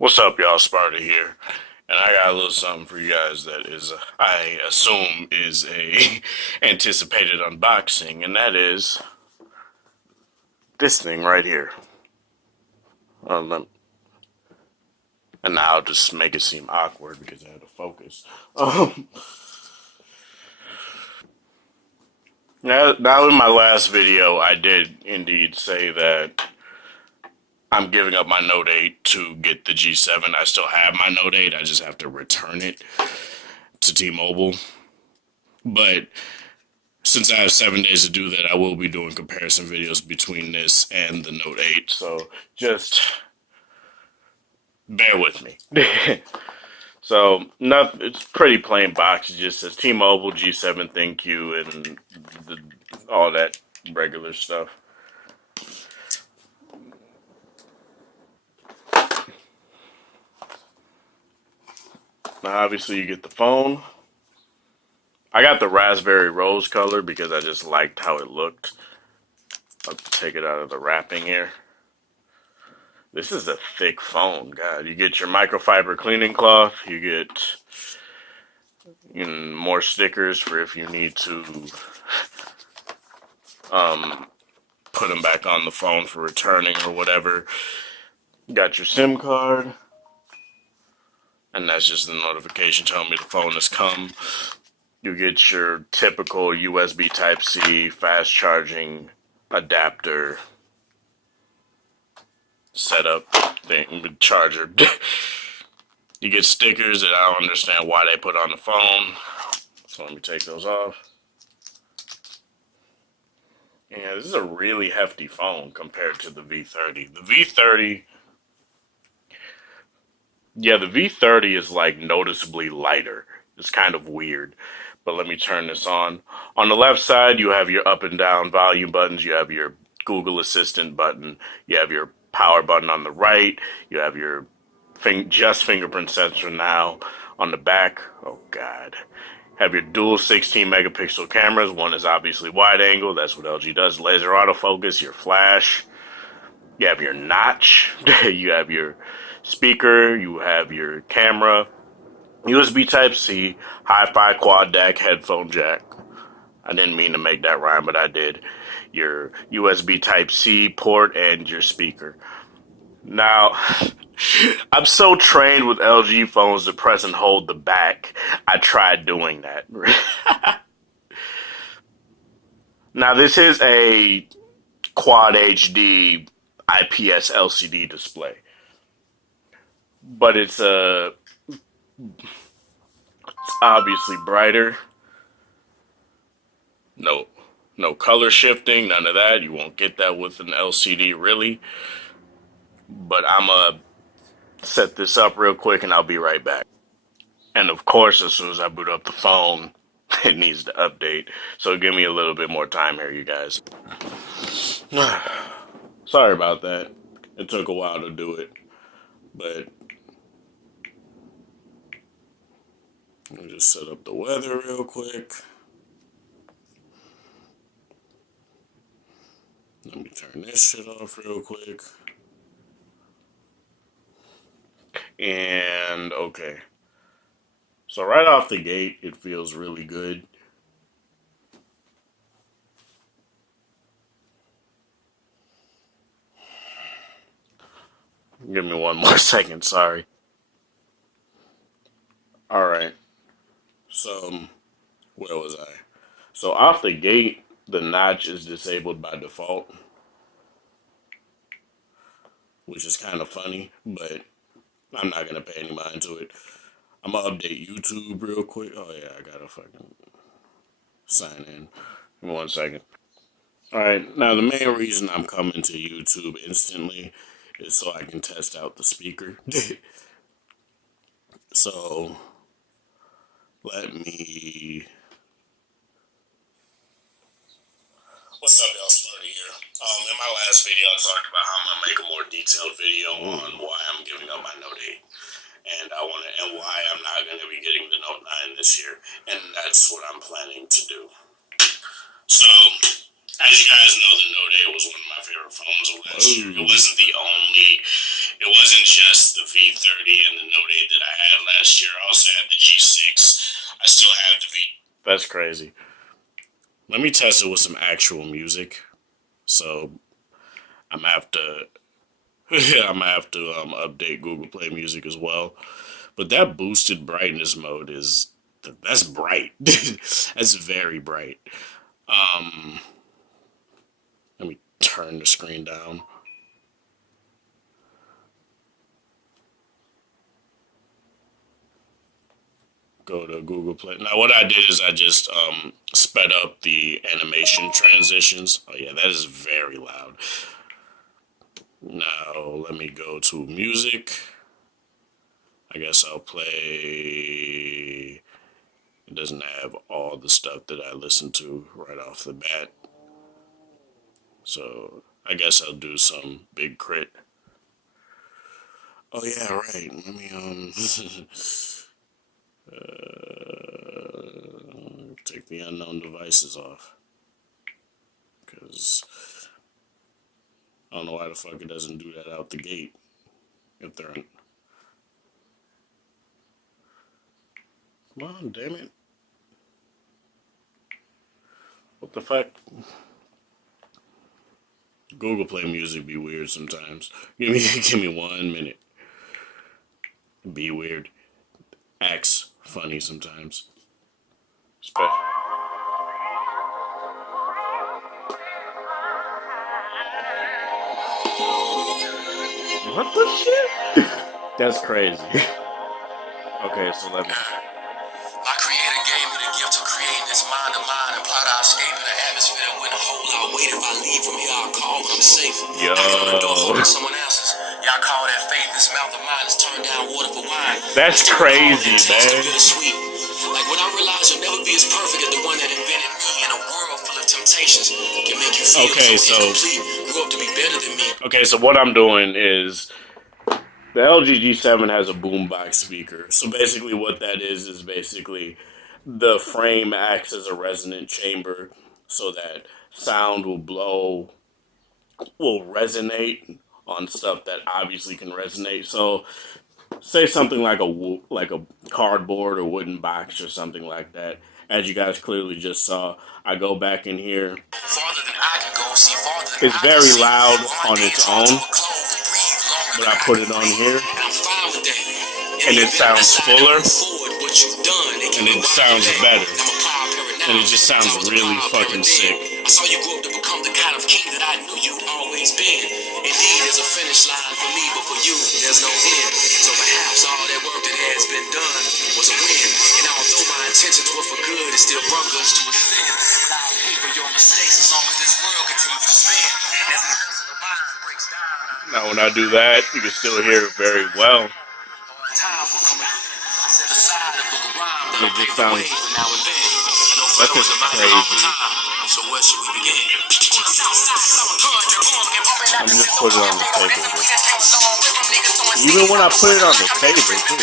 What's up, y'all? Sparta here, and I got a little something for you guys that is, I assume, is a anticipated unboxing, and that is this thing right here. And now I'll just make it seem awkward because I had to focus. Um, now in my last video, I did indeed say that I'm giving up my Note 8 to get the G7. I still have my Note 8. I just have to return it to T-Mobile. But since I have 7 days to do that, I will be doing comparison videos between this and the Note 8. So just bear with me. So it's pretty plain box. It just says T-Mobile G7 Thank You and all that regular stuff. Now obviously you get the phone. I got the raspberry rose color because I just liked how it looked. I'll take it out of the wrapping here. This is a thick phone, God. You get your microfiber cleaning cloth. You get more stickers for if you need to put them back on the phone for returning or whatever. You got your SIM card. And that's just the notification telling me the phone has come. You get your typical USB Type-C fast charging adapter setup thing with charger. You get stickers that I don't understand why they put on the phone. So let me take those off. Yeah, this is a really hefty phone compared to the V30. The V30, yeah, the V30 is like noticeably lighter. It's kind of weird. But let me turn this on. On the left side, you have your up and down volume buttons. You have your Google Assistant button. You have your power button on the right. You have your just fingerprint sensor now. On the back, oh God, have your dual 16 megapixel cameras. One is obviously wide angle. That's what LG does. Laser autofocus, your flash. You have your notch. You have your speaker. You have your camera. USB Type-C, Hi-Fi quad DAC headphone jack. I didn't mean to make that rhyme, but I did. Your USB Type-C port and your speaker. Now, I'm so trained with LG phones to press and hold the back. I tried doing that. Now, this is a Quad HD IPS LCD display, but it's obviously brighter. No color shifting, none of that. You won't get that with an LCD, really. But I'm gonna set this up real quick and I'll be right back. And of course, as soon as I boot up the phone, it needs to update. So give me a little bit more time here, you guys. Sorry about that. It took a while to do it. But let me just set up the weather real quick. Let me turn this shit off real quick. And okay. So right off the gate, it feels really good. Give me one more second, sorry. Alright. So, where was I? So off the gate, the notch is disabled by default, which is kind of funny, but I'm not gonna pay any mind to it. I'm gonna update YouTube real quick. Oh yeah, I gotta fucking sign in. Give me one second. Alright, now the main reason I'm coming to YouTube instantly is so I can test out the speaker. So, let me... What's up, y'all? Smarty here. In my last video, I talked about how I'm gonna make a more detailed video on why I'm giving up my Note 8, and why I'm not gonna be getting the Note 9 this year, and that's what I'm planning to do. So, as you guys know, the Note 8 was one of my favorite phones of last year. It wasn't just the V30 and the Note 8 that I had last year. I also had the G6. I still have the V. That's crazy. Let me test it with some actual music. So I'm gonna have to, update Google Play Music as well. But that boosted brightness mode that's bright. That's very bright. Let me turn the screen down. Go to Google Play. Now, what I did is I just sped up the animation transitions. Oh yeah, that is very loud. Now, let me go to music. I guess I'll play. It doesn't have all the stuff that I listen to right off the bat. So, I guess I'll do some Big Crit. Oh yeah, right. Let me take the unknown devices off, because I don't know why the fuck it doesn't do that out the gate if they're in. Come on, damn it. What the fuck? Google Play Music be weird sometimes. Give me 1 minute. Be weird. Acts funny sometimes. What the shit? That's crazy. Okay, so let me. My creator gave me the gift of creating this mind of mine and plot out escaping the atmosphere that went a whole lot of weight. If I leave from here, I'll call, but I'm safe. Yo. I can open the door holding someone else's. Y'all call that faith. This mouth of mine is turned down water for wine. That's crazy, man. Sweet. Like when I realize you'll never be as perfect as the one that invented me in a world full of temptations can make you feel so incomplete. Grew up to be better than me. Okay, so what I'm doing is the LG G7 has a boombox speaker. So basically what that is basically the frame acts as a resonant chamber so that sound will resonate on stuff that obviously can resonate. So say something like a cardboard or wooden box or something like that. As you guys clearly just saw, I go back in here. It's very loud on its own, but I put it on here, and it sounds fuller, and it sounds better, and it just sounds really fucking sick. I saw you grow up to become the kind of king that I knew you'd always been. Indeed, there's a finish line for me, but for you, there's no end. So perhaps all that work that has been done was a win. And although my intentions were for good, it still brought us to a sin. But I'll pay for your mistakes as long as this world continues to spin. And as the vessel of mine breaks down. Now, when I do that, you can still hear it very well. It just sounds. That's just crazy. So where should we begin? I'm just put it on the table here. Even when I put it on the table, too.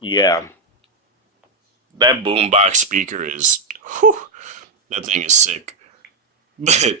Yeah. That boombox speaker is, whew, that thing is sick. But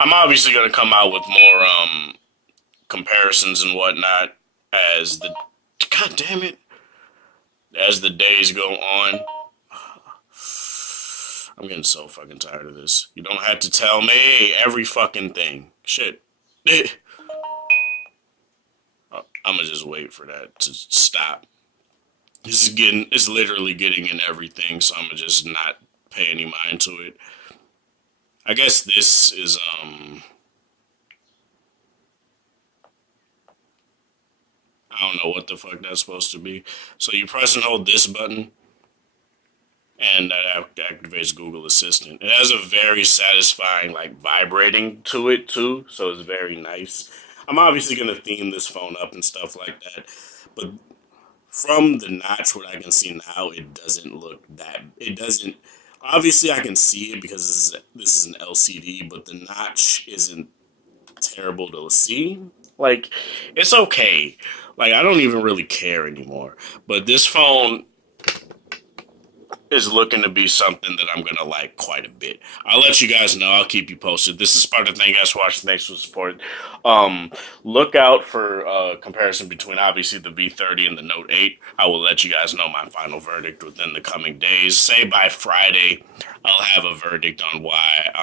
I'm obviously going to come out with more comparisons and whatnot as the, god damn it, as the days go on. I'm getting so fucking tired of this. You don't have to tell me every fucking thing. Shit. I'm gonna just wait for that to stop. It's literally getting in everything, so I'm gonna just not pay any mind to it. I guess this is, I don't know what the fuck that's supposed to be. So you press and hold this button, and that activates Google Assistant. It has a very satisfying, like, vibrating to it, too, so it's very nice. I'm obviously going to theme this phone up and stuff like that, but from the notch, what I can see now, it doesn't look that, it doesn't, obviously I can see it because this is an LCD, but the notch isn't terrible to see. Like, it's okay. Like, I don't even really care anymore. But this phone, is looking to be something that I'm gonna like quite a bit. I'll let you guys know. I'll keep you posted. This is Sparta. Thank you guys for watching. Thanks for the support. Look out for comparison between obviously the V30 and the Note 8. I will let you guys know my final verdict within the coming days. Say by Friday, I'll have a verdict on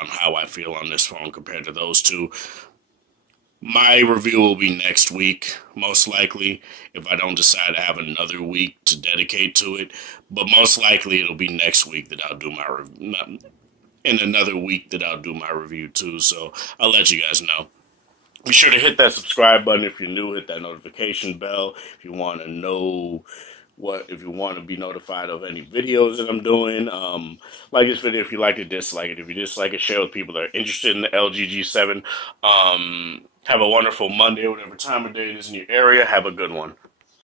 how I feel on this phone compared to those two. My review will be next week, most likely, if I don't decide to have another week to dedicate to it. But most likely it'll be next week that I'll do my review. In another week that I'll do my review too. So I'll let you guys know. Be sure to hit that subscribe button if you're new. Hit that notification bell if you want to know if you want to be notified of any videos that I'm doing. Like this video if you like it, dislike it. If you dislike it, share with people that are interested in the LG G7. Have a wonderful Monday, whatever time of day it is in your area. Have a good one.